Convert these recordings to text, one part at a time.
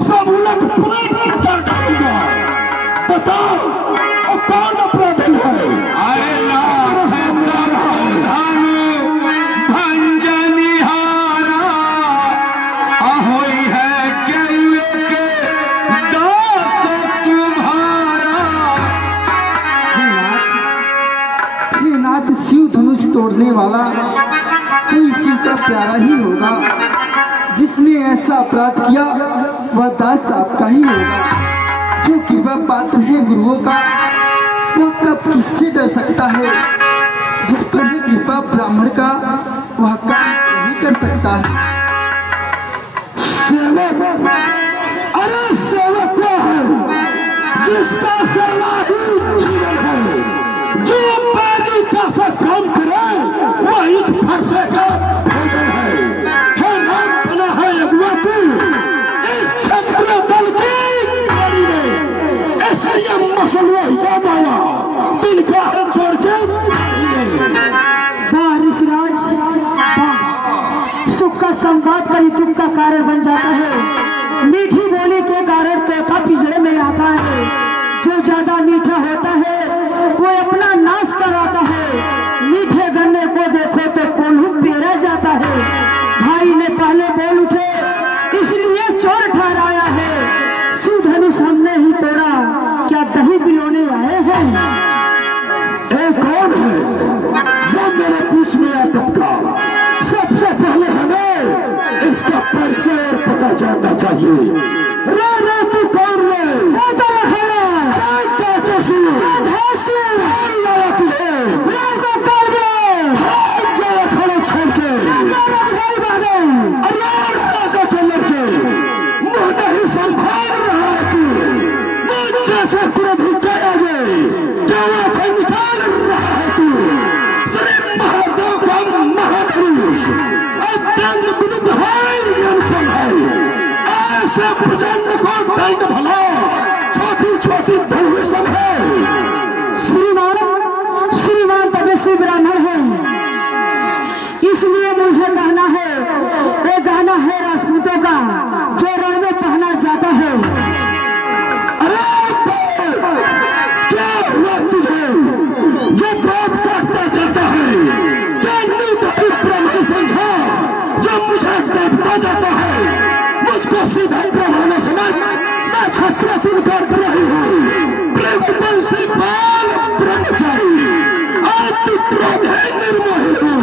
सब उलट पुलट कर डालूंगा। बताओ और कौन अपराधी है? अरे भंजनिहारा ahoई है केले के दांत तुम्हारा। हे नाथ, शिव धनुष तोड़ने वाला कोई शिव का प्यारा ही होगा। जिसने ऐसा अपराध किया वह दास आपका ही होगा। जो कृपा पात्र है गुरुओं का, वह कब किससे डर सकता है। जिस पर है कृपा ब्राह्मण का, वह काम नहीं कर सकता है। सेवक, अरे सेवक वो है जिसका सेवा ही जीवन है। जो पैरी का सा काम करे वह इस फरसे का भोजन है। हे नाम बना है अगुआ तू इस क्षत्रिय दल की गाड़ी में। इसलिए मसला याद आया, दिल का हाथ छोड़ के ऋषिराज, सुख का संवाद कभी दुख का कारण बन जाता है। मीठी बोली के कारण तोता पिंजरे में आता है। जो ज्यादा मीठा होता है वो अपना नाश कराता है। मीठे गन्ने को देखो तो कोल्हू पेरा जाता है। भाई ने पहले बोल उठे इसलिए चोर ठहराया है। शिव धनुष हमने ही तोड़ा, क्या दही पिलोने आए हैं? कौन है जो मेरे बीच में आ टपका? सबसे पहले हमें इसका परिचय और पता जानना चाहिए। रे रे तू कौन रे? प्रचंड को दंड भला छोटी छोटी धुएं सब है। श्रीमान तपस्वी ब्राह्मण है, इसलिए मुझे कहना है वो गहना है राजपूतों का जो रण में पहना जाता है। अरे क्या हुआ तुझे? ये बात काटता जाता है। क्या निर्दयी ब्राह्मण समझा जो मुझे काटता जाता है? मुझको सीधा ब्राह्मण समझ, मैं क्षत्रिय तुमकर द्रोही हूँ। वंशी बाल ब्रह्मचारी आज तू क्रोधे निर्मोही हूँ।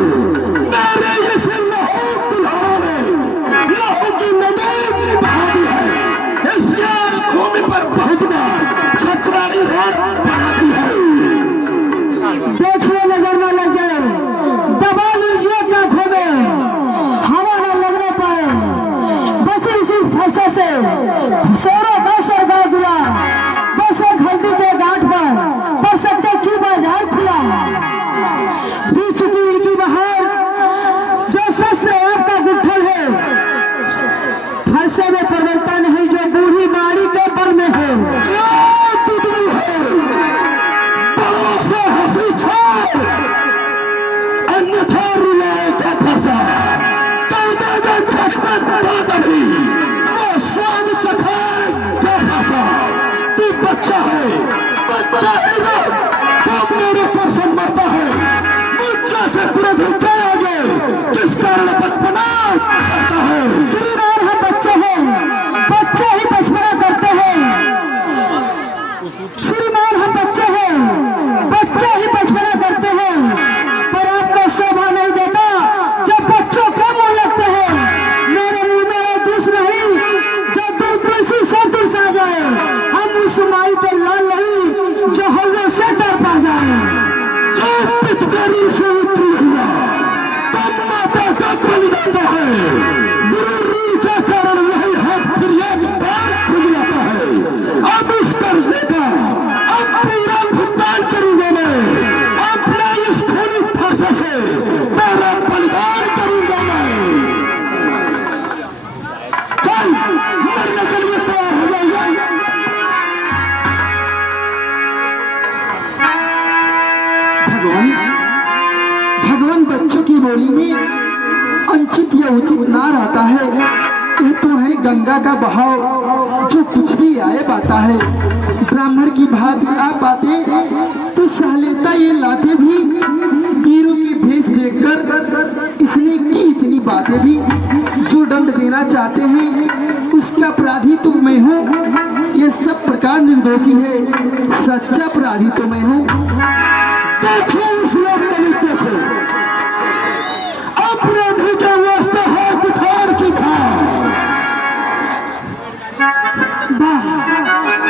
मेरे इस लहू कुल्हाड़ों में लहू की नदी बहा दी है। इस यार भूमि पर बहुत बार छत्राणी रात बना दी है। देखिए नजर न लग जाए, दबा लीजिए कांखों में, हवा न लगने पाए। बस इसी फरसे से सोरों का स्वर्ग दुला, बस एक हल्दी के गांठ पर सकते की बाजार खुला। बीच की इनकी बहार जो शस्त्र आपका गुट्ठल है, फरसे में परिवर्तन नहीं जो बूढ़ी बाड़ी के बल में है। अन्यथा रुलाए का फंसा वो स्वाद चखाए का फंसा। तू बच्चा है, बच्चा ही ना कब मेरे पर से मरता है। मुझे से क्रोध होते आगे किस कारण बचपना करता है? श्रीमान हम बच्चे हैं, बच्चे ही बचपना करते हैं। श्रीमान हम बच्चे हैं, बच्चे ही बचपना करते हैं। पर आपको शोभा नहीं देता जब बच्चों के मुंह लगते हैं। मेरे मुंह में वो दूस नहीं जो दूध तुलसी से तुलसा जाए। हम उस माई पे लाल नहीं जो हल्ले से डर पा जाए। जो पितकारी से उतरी हुआ तब माता का बलिदान है। गुरु के कारण यही हाथ फिर एक बार खुजलाता है। अब इस कर्जे का अब पूरा भुगतान करूंगा मैं। अपने इस खूनी फरसे से तेरा बलिदान करूंगा मैं। चल मरने के लिए तैयार हो जाइए। भगवान बच्चों की बोली में अनुचित या उचित ना रहता है। ये तो है गंगा का बहाव जो कुछ भी आए बाता है, ब्राह्मण की भांति आ पाते तो सहलेता ये लाते भी, वीरों के भेष देखकर इसने की इतनी बातें भी। जो दंड देना चाहते हैं उसका अपराधी तो मैं हूँ, ये सब प्रकार निर्दोषी है, सच्चा अपराधी तो मैं हूँ। देखो उस लोग देखो, अपराधी का रास्ता है कुठार की था।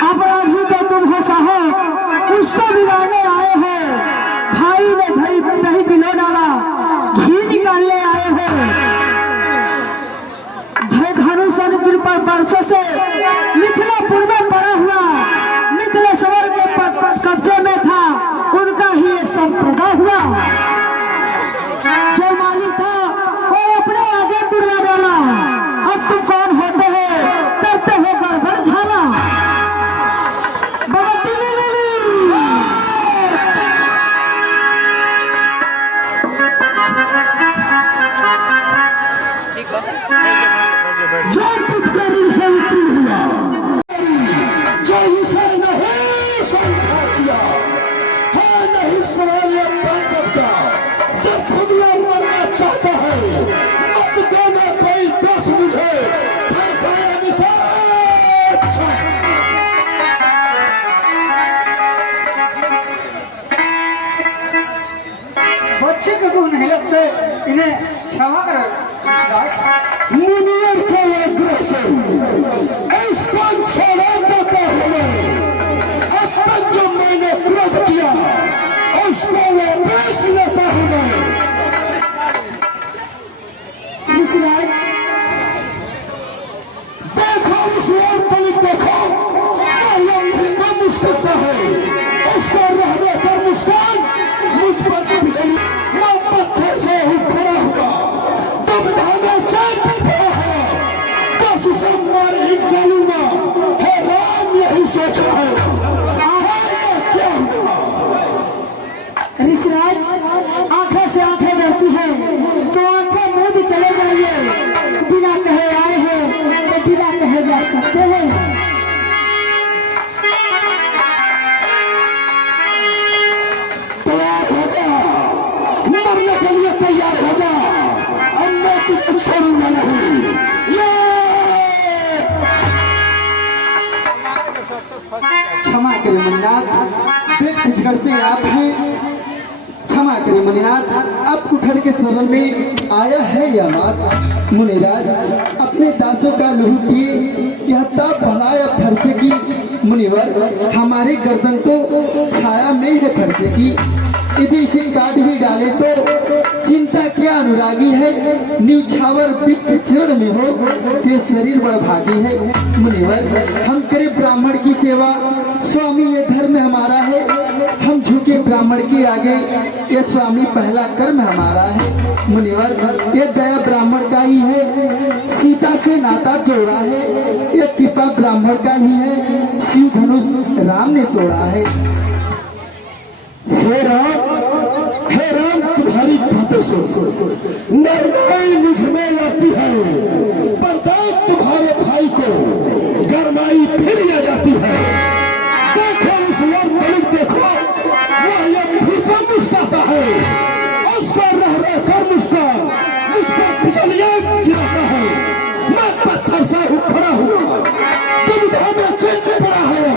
अपराधी तो तुम हो साहब, उससे मिलाने आए हो। भाई ने दही पिलो डाला, घी निकालने आए हो। धनुषन गिर पर बरसों से मिथिलापुर में पड़ा हुआ मिथिलेश्वर के कब्जे में था, उनका ही ये संप्रदा हुआ। जो मालिक था वो अपने आगे तुड़वा डाला। अब तुम कौन होते हो, करते हो गड़बड़ झाला। बाबा टीली जो कुछ करी से उत्तीर्ण हुआ, जो इसे नहीं समझा दिया है, नहीं सवाल पंडित का। जब खुद मरना चाहता है मत देना कोई दोष मुझे, बच्चे को क्यों नहीं लगते, इन्हें क्षमा करो। मुनियर के आग्रह से इसको छोड़ा देता हूँ मैं। अब तक जो मैंने क्रोध किया उसको वापस लेता हूँ मैं। ऋषिराज, देखो उस ओर पलट देखो, तो मुस्कुराता है, उसको रहने पर मुस्कान मुझ पर पिछली मैं पत्थर से ही खड़ा हुआ, दुविधा में चल पड़ा है, बस उसे मार ही डालूंगा। है राम यही सोचा है, क्या हुआ? ऋषिराज, आंखें से आंखें डरती है तो आंखें मूंद चले जाइए। बिना कहे आए हैं तो बिना कहे जा सकते हैं। तैयार हो जा, मरने के लिए तैयार हो जा, अब मैं तुझे छोड़ूंगा नहीं। ये क्षमा करें मुनिनाथ, व्यक्ति झगड़ते आप हैं, क्षमा करें मुनिनाथ, अब कुठर के शरण में आया है यह मात। मुनिराज, अपने दासों का लहू पिए यह तब भलाया फरसे की। मुनिवर, हमारे गर्दन तो छाया में है फरसे की, यदि इसे काट भी डाले तो चिंता क्या अनुरागी है। न्यूछावर विप्र चरण में हो ते शरीर बड़ भागी है। मुनिवर, हम करे ब्राह्मण की सेवा, स्वामी ये धर्म हमारा है। हम झुके ब्राह्मण के आगे, ये स्वामी पहला कर्म हमारा है। मुनिवर, ये दया ब्राह्मण का ही है, सीता से नाता जोड़ा है। ये कृपा ब्राह्मण का ही है, शिव धनुष राम ने तोड़ा है। हे राम तुम्हारी बातें सुन, नरमाई मुझ में आती है, बर्दाश्त तुम्हारे भाई को गरमाई फिर आ जाती है। देखो उस लोग गरीब, देखो वह ये फिर तो मुस्कुराता है, उसको रह कर मुस्कुरान मुझ पर बिजलियां गिराता है। मैं पत्थर से खड़ा हुआ, दुविधा में चित पड़ा है।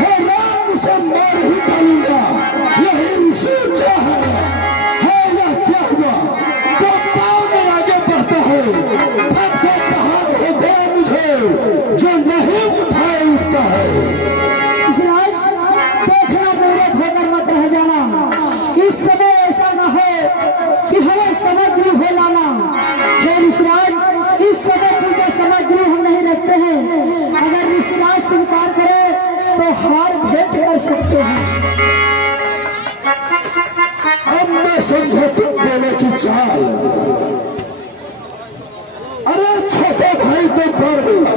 हे राम, उसे मार ही डालूंगा, यही सोचा है। यह क्या हुआ? तो पाँव में आगे बढ़ता है, थक से बाहर हो गया मुझे, जो नहीं उठाए उठता है। ऋषिराज, देखना मूर्ख होकर मत रह जाना। इस समय ऐसा न हो कि हमें सामग्री हो लाना। हे ऋषिराज, इस समय पूजा सामग्री हम नहीं रखते हैं। अगर ऋषिराज स्वीकार करे तो हार भेंट कर सकते हैं। अब मैं समझा तुम दोनों की चाल। अरे छोटे भाई तो बढ़ गया,